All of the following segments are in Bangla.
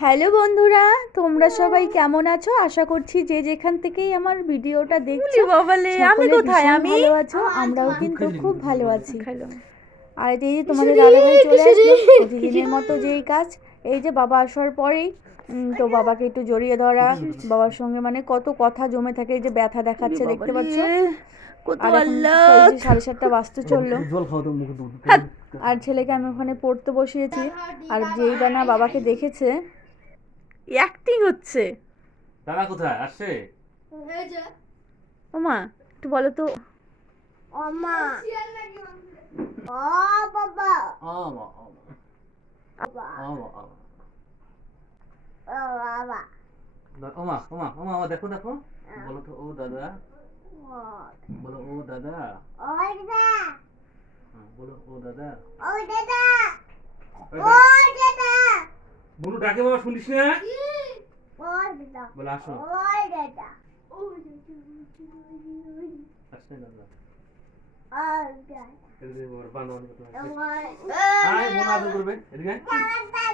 হ্যালো বন্ধুরা, তোমরা সবাই কেমন আছো? আশা করছি যে যেখান থেকেই আমার ভিডিওটা দেখছো বাবালে আমি সকলে কোথায় ভীষণ আমি ভালো আছো। আমরাও কিন্তু খুব ভালো আছি। খাইলাম আর এই যে তোমাদের দাদাভাই চলে আসলো প্রতিদিনের মতো যেই কাজ, এই যে বাবা আসার পরেই তো বাবাকে একটু জড়িয়ে ধরা, বাবার সঙ্গে মানে কত কথা জমে থাকে। এই যে ব্যথা দেখাচ্ছে দেখতে পাচ্ছ। কত আর এখন আল্লাহ এই যে 7:30 বাজতে চললো। আর ছেলেকে আমি ওখানে পড়তে বসিয়েছি। আর যেই বানা বাবাকে দেখেছে, অ্যাক্টিং হচ্ছে। দাদা কোথায় আসছে? ওমা একটু বলো তো। Oma. Oh, Papa. আমা Papa. আমা Oh, Papa. আমা আমা আমা আমা দেখো দেখো বলো তো ও দাদা, বলো ও দাদা, Oh, Dada. বলো ও দাদা। Oh, Dada. ওই Oh, Dada. বুনু ডাকে বাবা শুনিস না? Oh, Dada. বলে আসো Oh, Dada. আসছে দাদা। Oh, Dada. এদিকে বাবা বান্ধব করতে হবে। Oh, আয় বুনু আদর করবে এদিকে। Dada.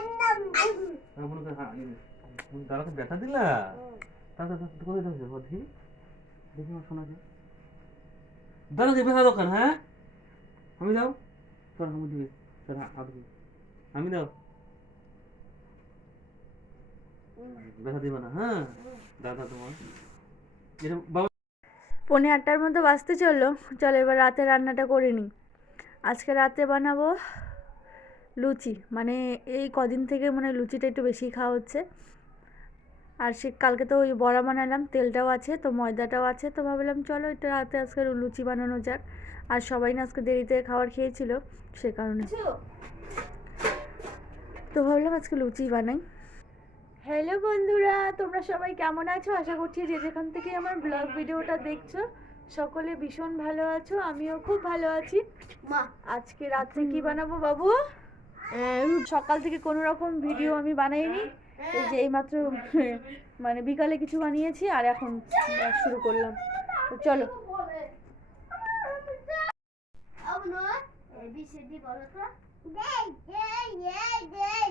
বুনুকে হ্যাঁ দাদাকে ব্যথা দিলা? দাদা দাদা কোথায় যাচ্ছে বধি? দেখি আমার শোনা যায়। দাদাকে ব্যথা দোকান হ্যাঁ? আমি দাও তোর আমি দিবি তোর আদর আমি দাও ব্যথা দিবা না হ্যাঁ দাদা তোমার এরকম বাবা। 8:45 মতো বাজতে চললো। চলো এবার রাতে রান্নাটা করে নিই। আজকে রাতে বানাবো লুচি, মানে এই কদিন থেকে মানে লুচিটা একটু বেশি খাওয়া হচ্ছে। আর সে কালকে তো ওই বড়া বানালাম, তেলটাও আছে তো ময়দাটাও আছে, তো ভাবলাম চলো এটা রাতে আজকে লুচি বানানো যাক। আর সবাই না আজকে দেরিতে খাবার খেয়েছিল, সে কারণে তো ভাবলাম আজকে লুচি বানাই। হ্যালো বন্ধুরা, তোমরা সবাই কেমন আছো? আশা করছি যে যেখান থেকে আমার ব্লগ ভিডিওটা দেখছো সকলে ভীষণ ভালো আছো। আমিও খুব ভালো আছি। মা আজকে রাত্রে কি বানাবো বাবু? সকাল থেকে কোনো রকম ভিডিও আমি বানাইনি, এই যে এইমাত্র মানে বিকালে কিছু বানিয়েছি আর এখন শুরু করলাম। তো চলো। ABCD বলো তো। দেই দেই দেই দেই।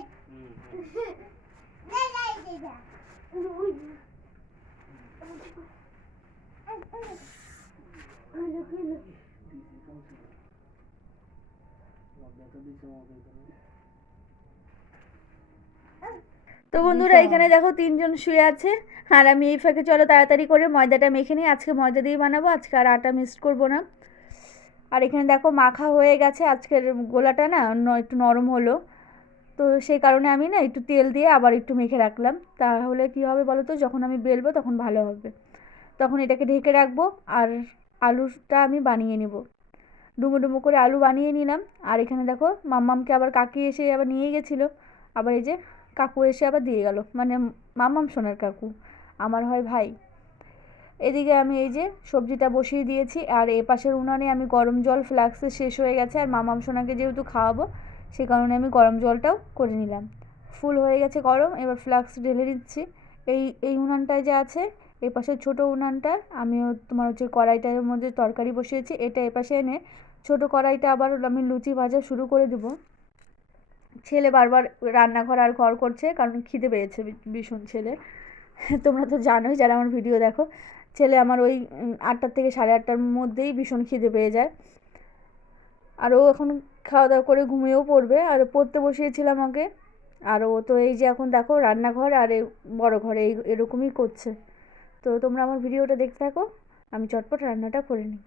দেই দেই দেই দেই। তো বন্ধুরা এখানে দেখো 3জন শুয়ে আছে, আর আমি এই ফাঁকে চলো তাড়াতাড়ি করে ময়দাটা মেখে নিই। আজকে ময়দা দিয়ে বানাবো, আজকে আর আটা মিক্সড করবো না। আর এখানে দেখো মাখা হয়ে গেছে, আজকের গোলাটা না একটু নরম হলো, তো সেই কারণে আমি না একটু তেল দিয়ে আবার একটু মেখে রাখলাম। তাহলে কি হবে বলো তো, যখন আমি বেলবো তখন ভালো হবে। তখন এটাকে ঢেকে রাখবো। আর আলুটা আমি বানিয়ে নেব, ডুমো ডুমো করে আলু বানিয়ে নিলাম। আর এখানে দেখো মাম্মামকে আবার কাকি এসে আবার নিয়ে গেছিলো, আবার এই যে কাকু এসে আবার দিয়ে গেল, মানে মাম্মাম সোনার কাকু, আমার হয় ভাই। এদিকে আমি এই যে সবজিটা বসিয়ে দিয়েছি, আর এ পাশের উনানে আমি গরম জল ফ্লাক্সে শেষ হয়ে গেছে, আর মামাম সোনাকে যেহেতু খাওয়াবো সে কারণে আমি গরম জলটাও করে নিলাম। ফুল হয়ে গেছে গরম, এবার ফ্লাক্স ঢেলে দিচ্ছি। এই উনানটায় যে আছে, এই পাশে ছোটো উনানটা আমিও তোমার হচ্ছে কড়াইটার মধ্যে তরকারি বসিয়েছি, এটা এপাশে এনে ছোটো কড়াইটা আবার আমি লুচি ভাজা শুরু করে দেবো। ছেলে বারবার রান্নাঘর আর ঘর করছে, কারণ খিদে পেয়েছে ভীষণ ছেলে। তোমরা তো জানোই যারা আমার ভিডিও দেখো, ছেলে আমার ওই 8টা থেকে 8:30টার মধ্যেই ভীষণ খিদে পেয়ে যায়। আর ও এখন খাওয়া দাওয়া করে ঘুমিয়েও পড়বে, আর পড়তে বসিয়েছিলাম ওকে। আর ও তো এই যে এখন দেখো রান্নাঘর আর এই বড় ঘরে এরকমই করছে। তো তোমরা আমার ভিডিওটা দেখতে থাকো, আমি চটপট রান্নাটা করে নিই।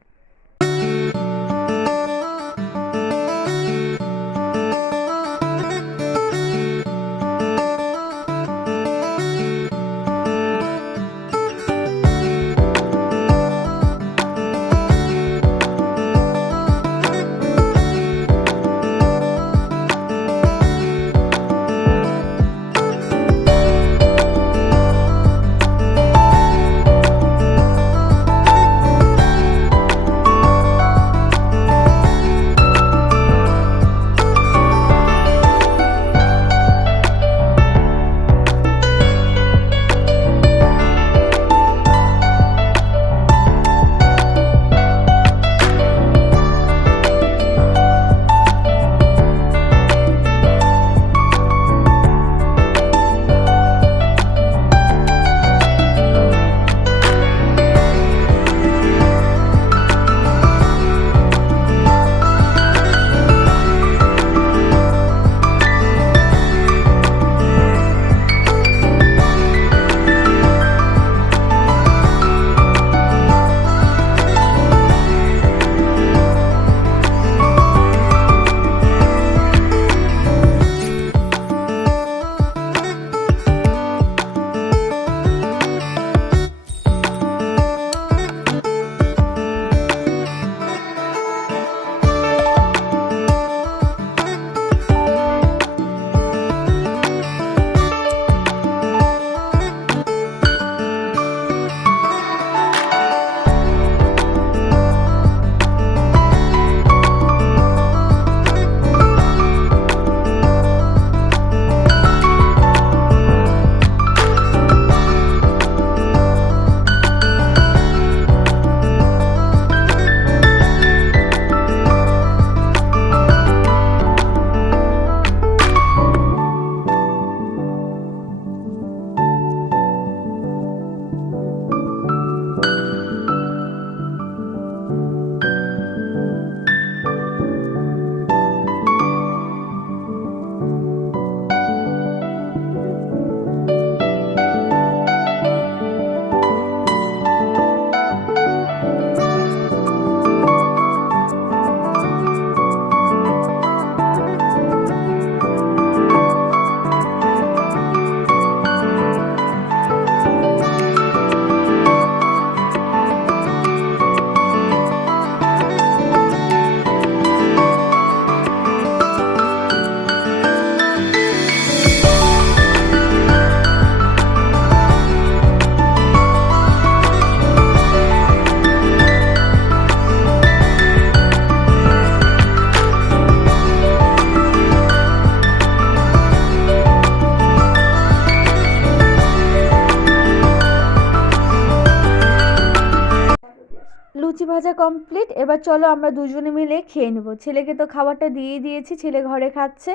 ভাজা কমপ্লিট। এবার চলো আমরা দুজনে মিলে খেয়ে নেবো। ছেলেকে তো খাবারটা দিয়ে দিয়েছি, ছেলে ঘরে খাচ্ছে।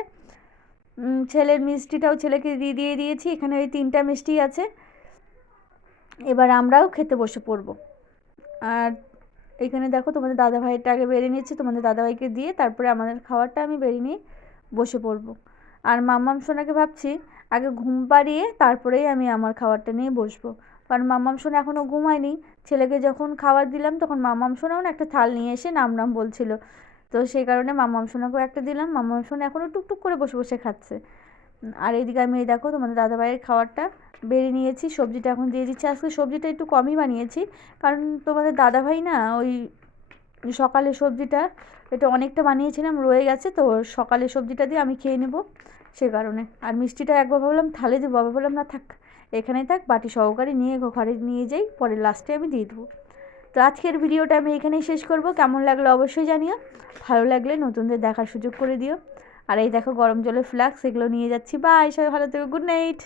ছেলের মিষ্টিটাও ছেলেকে দিয়ে দিয়েছি। এখানে ওই 3টা মিষ্টি আছে। এবার আমরাও খেতে বসে পড়বো। আর এখানে দেখো তোমাদের দাদাভাইটা আগে বেরিয়ে নিচ্ছি, তোমাদের দাদাভাইকে দিয়ে তারপরে আমাদের খাবারটা আমি বেরিয়ে নিয়ে বসে পড়বো। আর মাম্মাম সোনাকে ভাবছি আগে ঘুম পাড়িয়ে তারপরেই আমি আমার খাবারটা নিয়ে বসবো, কারণ মাম্মাম সোনা এখনও ঘুমায়নি। ছেলেকে যখন খাবার দিলাম তখন মাম্মাম সোনাও না একটা থাল নিয়ে এসে নাম নাম বলছিল, তো সেই কারণে মাম্মাম সোনাকেও একটা দিলাম। মাম্মাম সোনা এখনও টুকটুক করে বসে বসে খাচ্ছে। আর এইদিকে আমি এই দেখো তোমাদের দাদাভাইয়ের খাবারটা বেরিয়ে নিয়েছি, সবজিটা এখন দিয়ে দিচ্ছি। আজকে সবজিটা একটু কমই বানিয়েছি, কারণ তোমাদের দাদাভাই না ওই সকালের সবজিটা এটা অনেকটা বানিয়েছিলাম, রয়ে গেছে, তো সকালের সবজিটা দিয়ে আমি খেয়ে নেব সে কারণে। আর মিষ্টিটা একবার ভাবলাম থালে দেবো, আবার বললাম না থাক এখানেই থাক, বাটি সহকারে নিয়ে ঘরে নিয়ে যাই, পরে লাস্টে আমি দিয়ে দেবো। তো আজকের ভিডিওটা আমি এখানেই শেষ করব। কেমন লাগলো অবশ্যই জানিও, ভালো লাগলে নতুনদের দেখার সুযোগ করে দিও। আর এই দেখো গরম জলের ফ্লাক্স, এগুলো নিয়ে যাচ্ছি। বাই, সবাই ভালো থেকো, গুড নাইট।